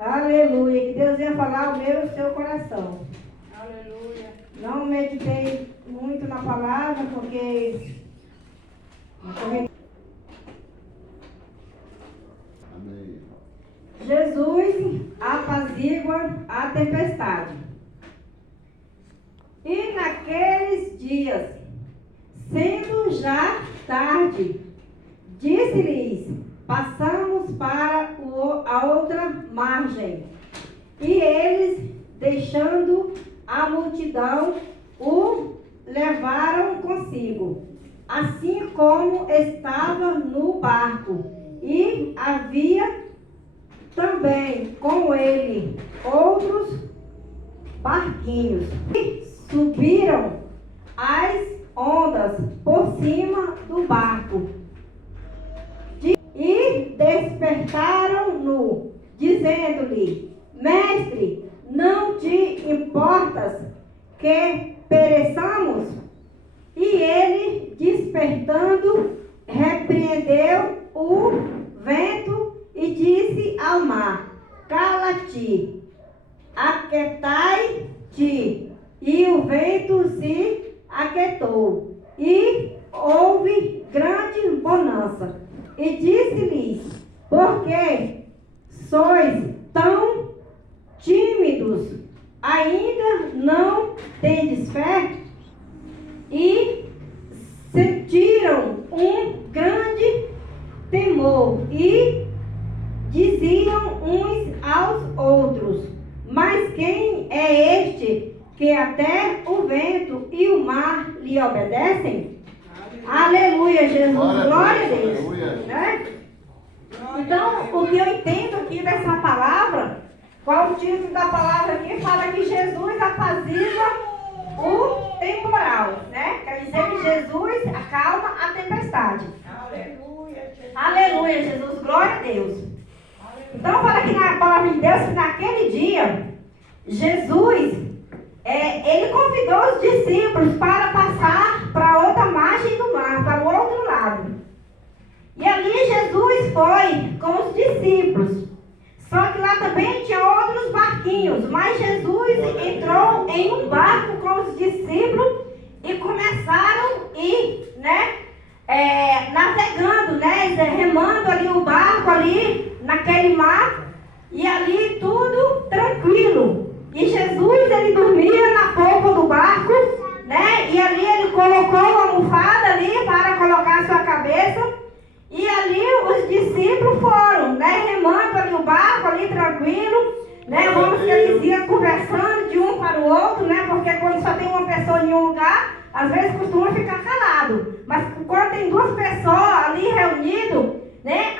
Aleluia. Que Deus venha falar ao meu e ao seu coração. Aleluia. Não meditei muito na palavra, porque... Amém. Jesus apazigua a tempestade. E naqueles dias, sendo já tarde, disse-lhes: passamos para a outra margem. E eles, deixando a multidão, o levaram consigo, assim como estava no barco. E havia também com ele outros barquinhos. E subiram as ondas por cima do barco e despertaram-no, dizendo-lhe: Mestre, não te importas que pereçamos? E ele, despertando, repreendeu o vento e disse ao mar: Cala-te, aquietai-te. E o vento se aquietou, e houve grande bonança. E disse-lhes: por que sois tão tímidos? Ainda não tendes fé? E sentiram um grande temor, e diziam uns aos outros: mas quem é este que até o vento e o mar lhe obedecem? Aleluia, Jesus, glória a Deus. Né? Então, o que eu entendo aqui dessa palavra, qual o título da palavra aqui? Fala que Jesus apazigua o temporal, né? Quer dizer que Jesus acalma a tempestade. Aleluia. Aleluia, Jesus, glória a Deus. Então, fala aqui na palavra de Deus que naquele dia, Jesus... ele convidou os discípulos para passar para outra margem do mar, para o outro lado. E ali Jesus foi com os discípulos. Só que lá também tinha outros barquinhos. Mas Jesus entrou em um barco com os discípulos e começaram a ir, navegando, remando ali o barco ali naquele mar. E ali tudo tranquilo. E Jesus, ele dormia na polpa do barco, e ali ele colocou uma almofada ali para colocar a sua cabeça. E ali os discípulos foram, remando ali o barco, ali tranquilo, vamos que eles iam conversando de um para o outro, porque quando só tem uma pessoa em um lugar, às vezes costuma ficar calado. Mas quando tem duas pessoas ali reunidas,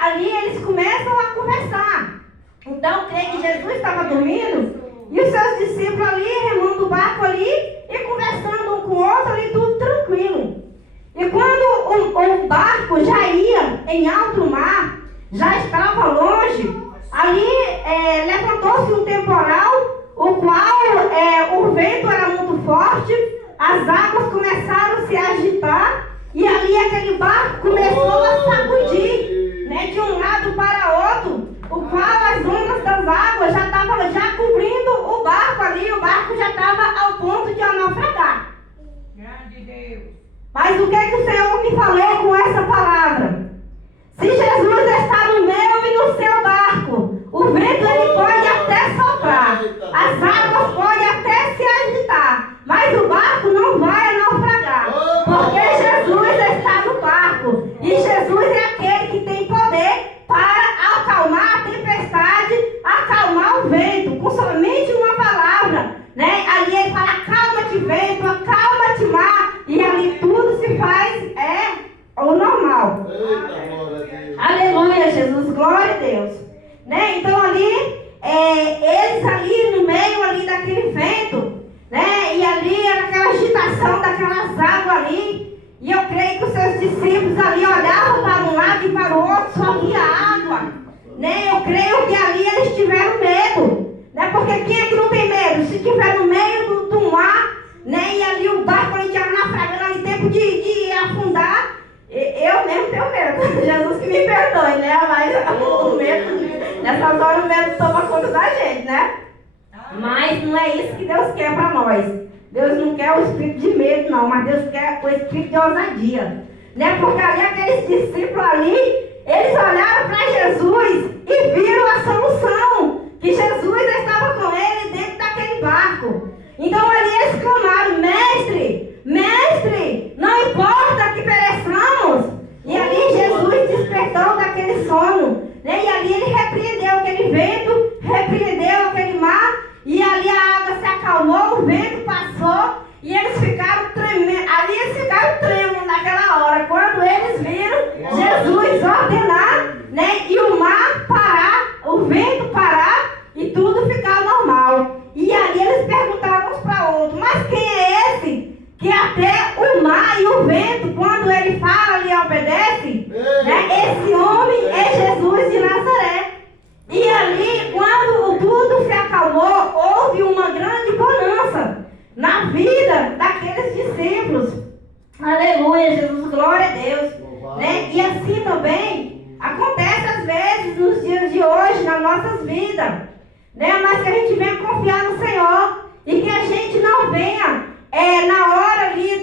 ali eles começam a conversar. Então, creio que Jesus estava dormindo. E os seus discípulos ali, remando o barco ali, e conversando um com o outro ali, tudo tranquilo. E quando o barco já ia em alto mar, já estava longe, ali levantou-se um temporal, o qual o vento era muito forte, as águas começaram a se agitar, e ali aquele barco começou a sacudir, de um lado para outro, o qual as ondas das águas já estavam já cobrindo o barco ali, o barco já estava ao ponto de naufragar. Grande Deus. Mas o que o Senhor me falou com essa palavra? Se Jesus está no meu e no seu barco, o vento ele pode até soprar, as águas podem até se agitar, mas o barco não vai naufragar, porque Jesus está no barco, e Jesus é aquele que tem poder para acalmar a tempestade, acalmar o vento, com somente uma palavra, Ali ele fala: acalma-te vento, acalma-te mar, e ali tudo se faz o normal. Aleluia, Jesus, glória a Deus. Então ali, eles ali no meio ali daquele vento, e ali aquela agitação daquelas águas ali, e eu creio que os seus discípulos ali olhavam para um lado e para o outro, só via água, Eu creio que ali eles tiveram medo, Porque quem é que não tem medo? Se estiver no meio do mar, E ali o barco ali tinha naufragando ali, tempo de afundar, eu mesmo tenho medo. Jesus que me perdoe, Mas o medo Nessas horas o medo toma conta da gente, né? Mas não é isso que Deus quer para nós. Deus não quer o espírito de medo, não, mas Deus quer o espírito de ousadia. Né? Porque ali aqueles discípulos ali, eles olharam para Jesus e viram a solução. Que Jesus estava com ele dentro daquele barco. Então ali eles clamaram: Mestre, Mestre, não importa que pereçamos. E ali Jesus despertou daquele sono. Né? E ali ele repreendeu aquele vento, repreendeu aquele mar. E ali a água se acalmou, o vento passou. E eles ficaram tremendo. Ali eles ficaram tremendo naquela hora. Quando eles viram Jesus ordenar, né? E o mar parar, o vento parar. E tudo ficar normal. E ali eles perguntaram uns para outros: mas quem é esse? Que até o mar e o vento, quando ele fala, lhe obedece? Né? Esse homem é Jesus de Nazaré. E ali, quando tudo se acalmou, houve uma grande bonança na vida daqueles discípulos. Aleluia, Jesus, glória a Deus. Né? E assim também acontece às vezes nos dias de hoje, nas nossas vidas. Né? Mas que a gente venha confiar no Senhor e que a gente não venha na hora ali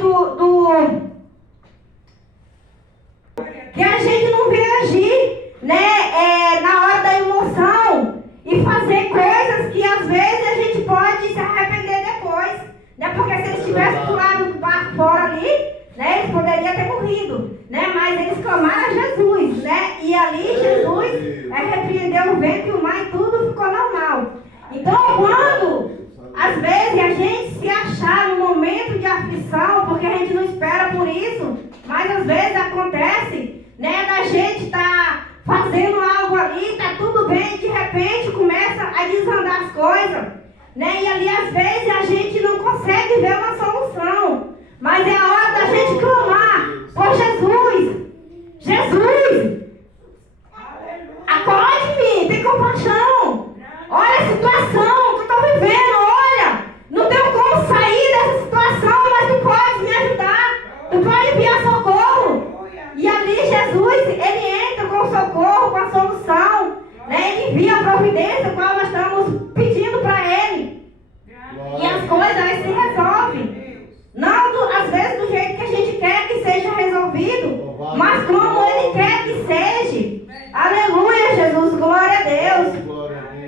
que a gente não venha agir, né? Na hora da emoção e fazer coisas que às vezes a gente pode se arrepender depois, né? Porque se eles tivessem pulado do barco fora ali, né? Eles poderiam ter morrido, né? Mas eles clamaram a Jesus, né? E ali Jesus repreendeu o vento e o mar e tudo ficou normal. Então, quando às vezes a gente se achar no momento de aflição, porque a gente não espera por isso, mas às vezes acontece, né? Da gente estar fazendo algo ali, tá tudo bem, de repente começa a desandar as coisas, né? E ali às vezes a gente não consegue ver uma solução. Mas é a hora da gente clamar por Jesus. Jesus, acorde-me, tem compaixão. Olha a situação que eu estou vivendo, olha. Não tenho como sair dessa situação, mas tu pode me ajudar. Tu pode enviar socorro. E ali Jesus, ele entra com o socorro, com a solução. Né? Ele envia a providência, qual nós estamos pedindo para ele. E as coisas aí se resolvem. Não às vezes do jeito que a gente quer que seja resolvido, mas como ele quer que seja. Aleluia, Jesus, glória a Deus.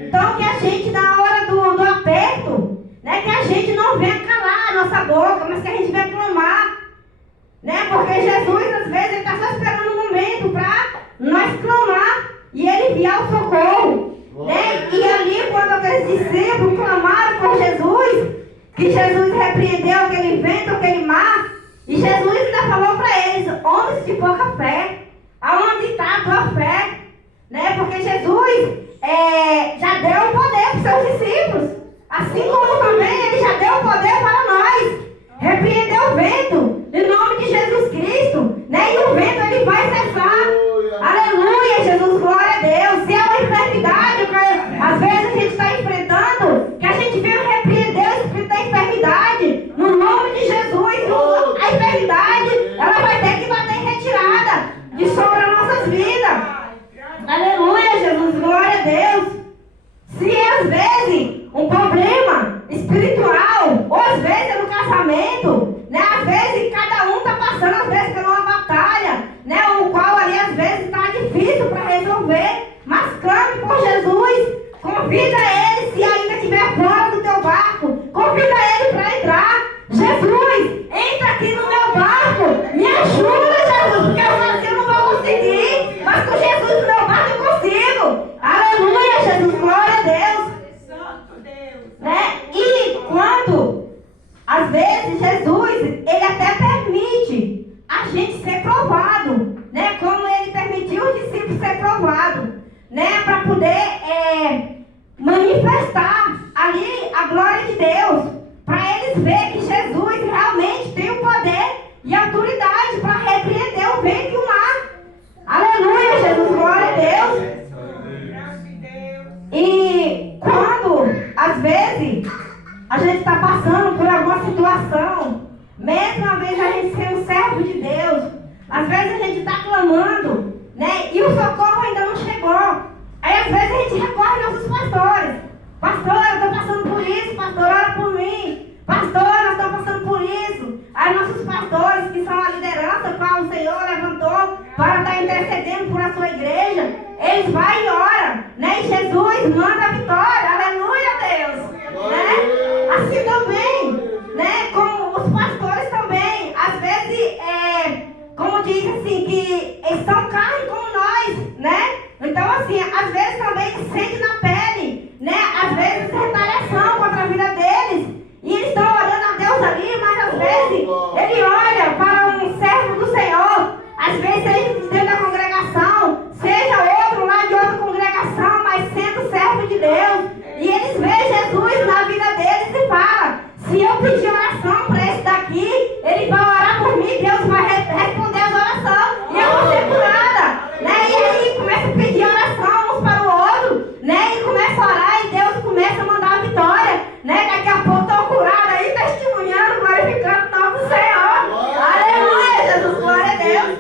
Então que a gente na hora do aperto, né, que a gente não venha calar a nossa boca, mas que a gente venha clamar. Né? Porque Jesus às vezes ele está só esperando um momento para nós clamar e ele enviar o socorro. Né? E ali quando aqueles discípulos clamaram por Jesus, que Jesus repreendeu aquele vento, aquele mar, e Jesus ainda falou para eles: homens de pouca fé, aonde está a tua fé? Né? Porque Jesus já deu o poder para os seus discípulos, assim como também ele já deu o poder para nós. Repreendeu o vento, em nome de Jesus Cristo, né? E o vento ele vai cessar. Aleluia, Jesus, glória a Deus. Se é uma enfermidade, às vezes a gente está enfrentando, que a gente venha repreender o espírito da enfermidade, no nome de Jesus. A enfermidade, ela vai ter que bater em retirada de sobre as nossas vidas. Aleluia, Jesus, glória a Deus. Se é às vezes um problema espiritual, ou às vezes é no casamento, né? Às vezes cada um está passando, às vezes por uma batalha, né? O qual ali às vezes está difícil para resolver, mas clame por Jesus, convida ele, se ainda estiver fora do teu barco, convida ele para entrar. Jesus, entra aqui no meu barco, me ajuda, Jesus, porque eu sozinho não vou conseguir, mas com Jesus no meu barco eu consigo. Aleluia, Jesus, glória a Deus. Né? E quando, às vezes, Jesus, ele até permite a gente ser provado, né? Como ele permitiu os discípulos ser provados, né? Para poder manifestar ali a glória de Deus, para eles verem que Jesus realmente tem o poder e a autoridade para repreender o vento e o mar. Aleluia, Jesus, glória a Deus. E quando, às vezes, a gente está passando por alguma situação, mesmo às vezes a gente sendo servo de Deus, às vezes a gente está clamando, né? E o socorro ainda não chegou. Aí às vezes a gente recorre aos nossos pastores. Pastor, eu estou passando por isso, pastor, ora por mim. Pastor, nós estamos passando por isso. Aí nossos pastores, que são a liderança, qual o Senhor levantou para estar intercedendo por a sua igreja, eles vão e oram, né? E Jesus manda a vitória, aleluia, Deus, né? Assim também, né? Como os pastores também, às vezes, como diz assim, que eles são carne como nós, né? Então assim, às vezes também sente na pele, né? Às vezes retaliação contra a vida deles. E eles estão orando a Deus ali, mas às vezes ele olha para um servo do Senhor, às vezes seja dentro da congregação, seja outro lá de outra congregação, mas sendo servo de Deus. E eles veem Jesus na vida deles e falam: se eu pedir oração para esse daqui, ele vai orar por mim, Deus vai responder as orações e eu vou ser curada, né? E aí começa a pedir oração uns para o outro, né? E começa a orar e Deus começa a mandar a vitória, né? Daqui a pouco estão curados aí, testemunhando, glorificando o nome do Senhor. Aleluia, Jesus, glória a Deus.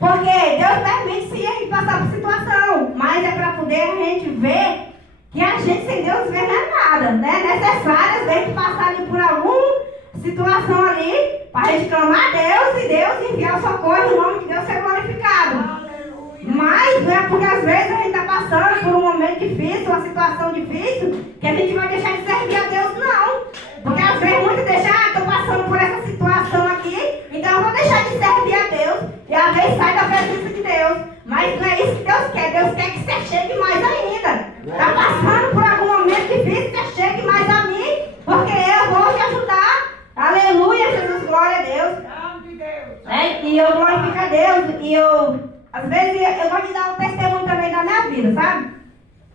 Porque Deus permite sim a gente passar por situação, mas é para poder a gente ver que a gente sem Deus não é nada, né? É necessário a gente passar ali por alguma situação ali para a gente clamar a Deus e Deus enviar o socorro e o nome de Deus ser glorificado. Mas não é porque às vezes a gente está passando por um momento difícil, uma situação difícil, que a gente vai deixar de servir a Deus, não. Porque às vezes muitos deixam, estou passando por essa situação aqui, então eu vou deixar de servir a Deus. E às vezes sai da presença de Deus. Mas não é isso que Deus quer. Deus quer que você chegue mais ainda. Está passando por algum momento difícil, você chegue mais a mim, porque eu vou te ajudar. Aleluia, Jesus, glória a Deus. E eu glorifico a Deus. E às vezes eu vou te dar um testemunho também da minha vida, sabe?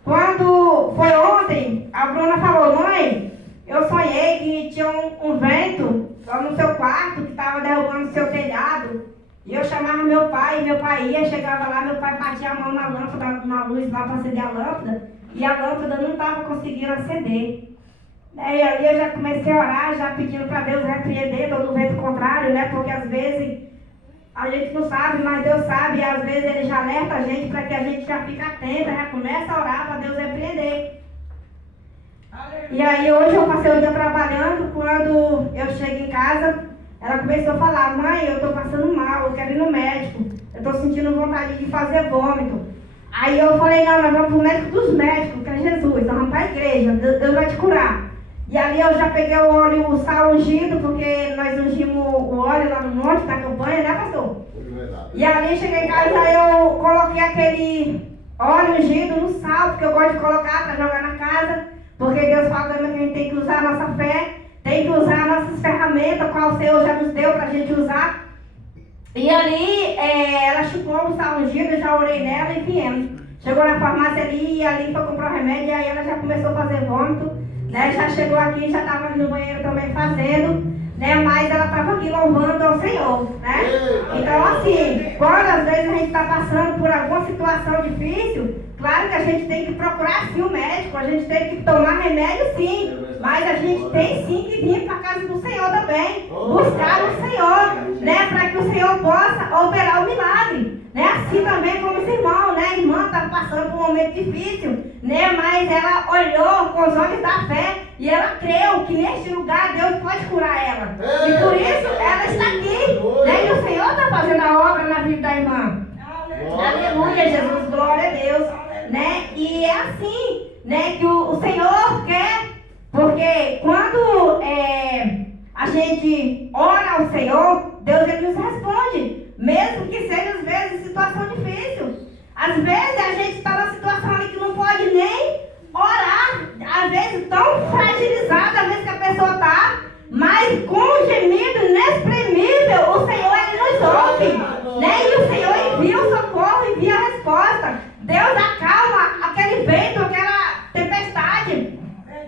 Quando foi ontem, a Bruna falou: mãe, eu sonhei que tinha um vento lá no seu quarto que estava derrubando o seu telhado. E eu chamava meu pai ia, chegava lá, meu pai batia a mão na lâmpada, na luz lá para acender a lâmpada, e a lâmpada não estava conseguindo acender. E ali eu já comecei a orar, já pedindo para Deus repreender todo o vento contrário, né? Porque às vezes a gente não sabe, mas Deus sabe, e às vezes Ele já alerta a gente para que a gente já fique atenta, já começa a orar para Deus repreender. E aí hoje eu passei o dia trabalhando, quando eu chego em casa, ela começou a falar: mãe, eu estou passando mal, eu quero ir no médico, eu estou sentindo vontade de fazer vômito. Aí eu falei: não, nós vamos para o médico dos médicos, que é Jesus, nós vamos para a igreja, Deus vai te curar. E ali eu já peguei o óleo, o sal ungido, porque nós ungimos o óleo lá no monte da campanha, né, pastor? E ali cheguei em casa, eu coloquei aquele óleo ungido no sal, porque eu gosto de colocar para jogar na casa, porque Deus fala também que a gente tem que usar a nossa fé, tem que usar nossas ferramentas, qual o Senhor já nos deu para a gente usar. E ali ela chupou o sal ungido, eu já orei nela e viemos. Chegou na farmácia ali e ali foi comprar o remédio, e aí ela já começou a fazer vômito, né? Já chegou aqui, já estava no banheiro também fazendo, né? Mas ela estava aqui louvando ao Senhor, né? Então assim, quando às vezes a gente está passando por alguma situação difícil, claro que a gente tem que procurar sim o médico, a gente tem que tomar remédio sim, mas a gente tem sim que vir para a casa do Senhor também, buscar o Senhor, né? Para que o Senhor possa operar o milagre, né? Assim também como esse irmão, né? A irmã está passando por um momento difícil, né? Mas ela olhou com os olhos da fé e ela creu que neste lugar Deus pode curar ela. E por isso ela está aqui, né? E o Senhor está fazendo a obra na vida da irmã. Aleluia, Jesus, glória a Deus, né? E é assim, né, que o Senhor quer, porque quando a gente ora ao Senhor, Deus Ele nos responde, mesmo que seja às vezes situação difícil. Às vezes a gente está numa situação ali que não pode nem orar, às vezes tão fragilizada, às vezes que a pessoa está, mas com um gemido inexprimível, o Senhor Ele nos ouve, né? E o Senhor envia o socorro, envia a resposta. Deus acalma aquele vento, aquela tempestade.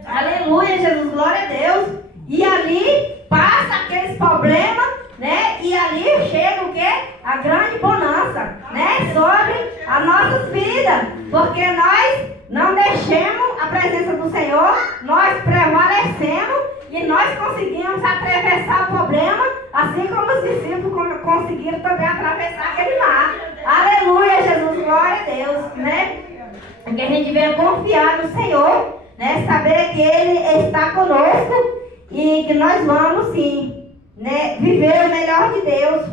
Aleluia, Jesus, glória a Deus. E ali passa aqueles problemas, né? E ali chega o quê? A grande bonança, né? Sobre as nossas vidas. Porque nós não deixemos a presença do Senhor, nós prevalecemos e nós conseguimos atravessar o problema, assim como os discípulos conseguiram também atravessar aquele mar. Aleluia. Aleluia, Jesus, glória a Deus, né? Que a gente venha confiar no Senhor, né? Saber que Ele está conosco e que nós vamos sim, né? Viver o melhor de Deus,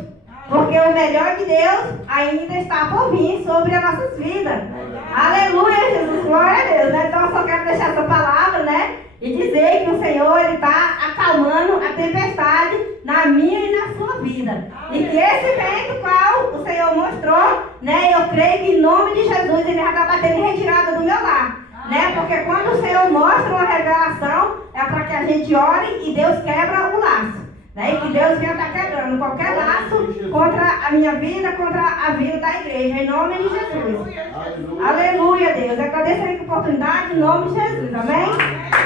porque o melhor de Deus ainda está por vir sobre as nossas vidas. Aleluia, Jesus, glória a Deus, né? Então eu só quero deixar essa palavra, né? E dizer que o Senhor, Ele está acalmando a tempestade na minha e na sua vida. E que esse vento qual o Senhor mostrou, né? Eu creio que em nome de Jesus Ele já está batendo em retirada do meu lar. Né? Porque quando o Senhor mostra uma revelação, é para que a gente ore e Deus quebra o laço. Né? E que Deus venha estar quebrando qualquer laço contra a minha vida, contra a vida da igreja. Em nome de Jesus. Aleluia, Deus. Agradeço a oportunidade em nome de Jesus. Amém?